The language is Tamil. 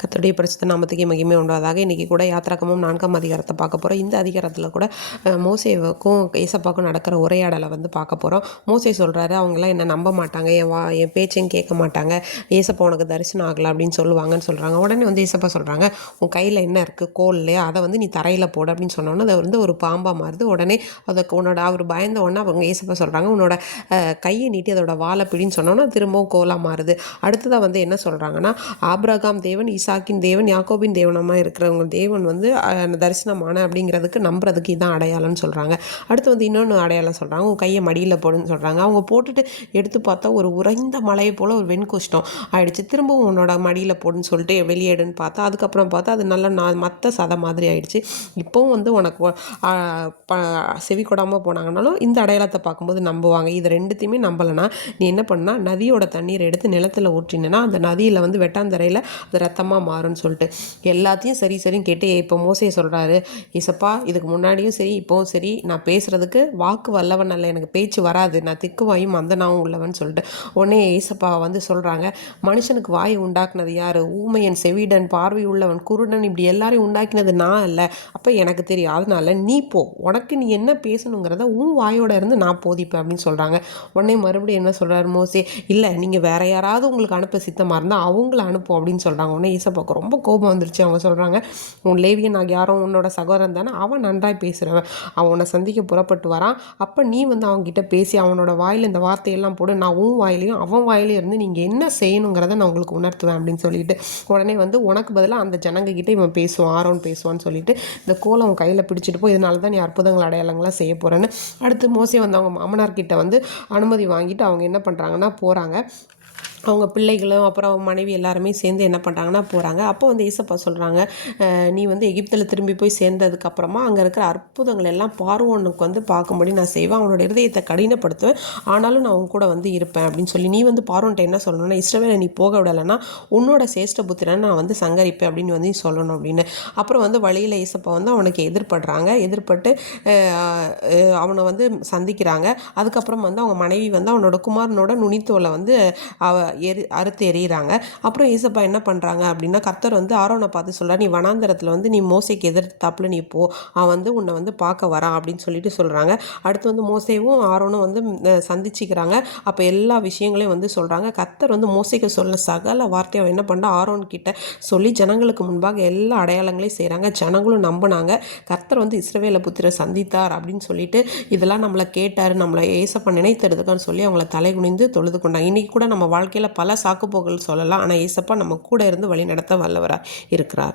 கர்த்தருடைய பரிசுத்த நாமத்துக்கே மகிமை உண்டாதாக. இன்றைக்கி கூட யாத்திராகமம் 4ஆம் அதிகாரத்தை பார்க்க போகிறோம். இந்த அதிகாரத்தில் கூட மோசேவுக்கும் ஏசப்பாவுக்கும் நடக்கிற உரையாடலை வந்து பார்க்க போகிறோம். மோசே சொல்கிறாரு, அவங்களாம் என்னை நம்ப மாட்டாங்க, என் பேச்சையும் கேட்க மாட்டாங்க, ஏசப்பா உனக்கு தரிசனம் ஆகலை அப்படின்னு சொல்லுவாங்கன்னு சொல்கிறாங்க. உடனே வந்து ஏசப்பா சொல்கிறாங்க, உன் கையில் என்ன இருக்குது, கோல் இல்லையா, அதை வந்து நீ தரையில் போடு அப்படின்னு சொன்னோன்னே அதை வந்து ஒரு பாம்பாக மாறுது. உடனே அதுக்கு உன்னோட அவர் பயந்த உடனே அவங்க ஏசப்பா சொல்கிறாங்க, உன்னோட கையை நீட்டி அதோட வாழை பிடின்னு சொன்னோன்னா திரும்பவும் கோலாக மாறுது. அடுத்ததாக வந்து என்ன சொல்கிறாங்கன்னா, ஆபிரகாம் தேவன், ஈசாக்கின் தேவன், யாக்கோபின் தேவனமாக இருக்கிறவங்க தேவன் வந்து தரிசனமான அப்படிங்கிறதுக்கு நம்புறதுக்கு இதான் அடையாளம்னு சொல்கிறாங்க. அடுத்து வந்து இன்னொன்று அடையாளம் சொல்கிறாங்க, உங்கள் கையை மடியில் போடுன்னு சொல்கிறாங்க. அவங்க போட்டுட்டு எடுத்து பார்த்தா ஒரு உறைந்த மலையை போல் ஒரு வெண்குஷ்டம் ஆயிடுச்சு. திரும்பவும் உன்னோட மடியில் போடுன்னு சொல்லிட்டு வெளியேடுன்னு பார்த்தா அதுக்கப்புறம் பார்த்தா அது நல்ல மற்ற சதை மாதிரி ஆயிடுச்சு. இப்போவும் வந்து உனக்கு செவி கொடாமல் போனாங்கனாலும் இந்த அடையாளத்தை பார்க்கும்போது நம்புவாங்க. இது ரெண்டுத்தையுமே நம்பலைன்னா நீ என்ன பண்ணா, நதியோட தண்ணீரை எடுத்து நிலத்தில் ஊற்றினா அந்த நதியில் வந்து வெட்டாந்தரையில் அது ரத்தமாக மாறும்னு சொல்லிட்டு எல்லாத்தையும் சரின்னு கேட்டு இப்போ மோசே சொல்கிறாரு, ஏசப்பா இதுக்கு முன்னாடியும் சரி இப்போவும் சரி நான் பேசுகிறதுக்கு வாக்கு வல்லவன் அல்ல, எனக்கு பேச்சு வராது, நான் திக்குவாயும் மந்தனாவும் உள்ளவன் சொல்லிட்டு உடனே ஏசப்பா வந்து சொல்கிறாங்க, மனுஷனுக்கு வாயை உண்டாக்குனது யார்? ஊமையன், செவிடன், பார்வை உள்ளவன், குருடன், இப்படி எல்லாரையும் உண்டாக்கினது நான் இல்லை. அப்போ எனக்கு தெரியும், அதனால நீ போ, உனக்கு நீ என்ன பேசணுங்கிறத உன் வாயோட இருந்து நான் போதிப்பேன் அப்படின்னு சொல்கிறாங்க. உடனே மறுபடியும் என்ன சொல்கிறாரு மோசே, இல்லை நீங்கள் வேற யாராவது உங்களுக்கு அனுப்ப சித்தமாக இருந்தால் அவங்கள அனுப்பும் அப்படின்னு சொல்கிறாங்க. உடனே ஏசப்பாவுக்கு ரொம்ப கோபம் வந்துருச்சு. அவங்க சொல்கிறாங்க, உன் லேவியன் நான் யாரும் உன்னோட சகோதரன் தானே, அவன் நன்றாய் பேசுகிறவன், அவன் உன்னை சந்திக்க புறப்பட்டு வரான், அப்போ நீ வந்து அவங்ககிட்ட பேசி அவனோட வாயில் இந்த வார்த்தையெல்லாம் போடு, நான் உன் வாயிலையும் அவன் வாயிலையும் இருந்து நீங்கள் என்ன செய்யணுங்கிறத நான் உங்களுக்கு உணர்த்துவேன் அப்படின்னு சொல்லிட்டு உடனே வந்து உனக்கு பதிலாக அந்த ஜனங்கக்கிட்ட இவன் பேசுவான், ஆரோன் பேசுவான்னு சொல்லிட்டு இந்த கோலம் அவன் கையில் பிடிச்சிட்டு போய் இதனால தான் நீ அற்புதங்கள் அடையாளங்களாக செய்ய போகிறேன்னு அடுத்து மோசே வந்து அவங்க மாமனார்கிட்ட வந்து அனுமதி வாங்கிட்டு அவங்க என்ன பண்ணுறாங்கன்னா போகிறாங்க. அவங்க பிள்ளைகளும் அப்புறம் அவங்க மனைவி எல்லாருமே சேர்ந்து என்ன பண்ணுறாங்கன்னா போகிறாங்க. அப்போ வந்து ஏசப்பா சொல்கிறாங்க, நீ வந்து எகிப்தில் திரும்பி போய் சேர்ந்ததுக்கப்புறமா அங்கே இருக்கிற அற்புதங்கள் எல்லாம் பார்வோனுக்கு வந்து பார்க்கும்படி நான் செய்வேன், அவனோட இருதயத்தை கடினப்படுத்துவேன், ஆனாலும் நான் அவங்க கூட வந்து இருப்பேன் அப்படின்னு சொல்லி நீ வந்து பார்வோன்ட்ட என்ன சொல்லணும்னா, இஸ்ரவேலை நீ போக விடலைன்னா உன்னோட சேஷ்ட புத்திரனை நான் வந்து சங்கரிப்பேன் அப்படின்னு வந்து சொல்லணும் அப்படின்னு. அப்புறம் வந்து வழியில் ஏசப்பா வந்து அவனுக்கு எதிர்பட்டு அவனை வந்து சந்திக்கிறாங்க. அதுக்கப்புறம் வந்து அவங்க மனைவி வந்து அவனோட குமாரனோட நுனித்தோலை வந்து அறுத்து எறிகிறாங்க. அப்புறம் ஏசப்பா என்ன பண்ணுறாங்க அப்படின்னா, கர்த்தர் வந்து ஆரோனை பார்த்து சொல்கிறார், நீ வனாந்தரத்தில் வந்து நீ மோசேக்கு எதிர்த்தாப்புல நீ போ, அவன் வந்து உன்னை வந்து பார்க்க வரான் அப்படின்னு சொல்லிட்டு சொல்கிறாங்க. அடுத்து வந்து மோசேவும் ஆரோனும் வந்து சந்திச்சுக்கிறாங்க. அப்போ எல்லா விஷயங்களையும் வந்து சொல்கிறாங்க. கர்த்தர் வந்து மோசேக்கு சொல்ல சகல வார்த்தையை என்ன பண்ணா ஆரோன் கிட்ட சொல்லி ஜனங்களுக்கு முன்பாக எல்லா அடையாளங்களையும் செய்கிறாங்க. ஜனங்களும் நம்பினாங்க. கர்த்தர் வந்து இஸ்ரவேல புத்திர சந்தித்தார் அப்படின்னு சொல்லிட்டு இதெல்லாம் நம்மளை கேட்டார், நம்மளை ஏசப்பா நினைத்தெடுத்துக்கான்னு சொல்லி அவங்கள தலை குனிந்து தொழுது கொண்டாங்க. இன்றைக்கி கூட நம்ம வாழ்க்கையில் பல சாக்குப்போக்கள் சொல்லலாம், ஆனால் ஏசப்பா நம்ம கூட இருந்து வழி நடத்த வல்லவராக இருக்கிறார்.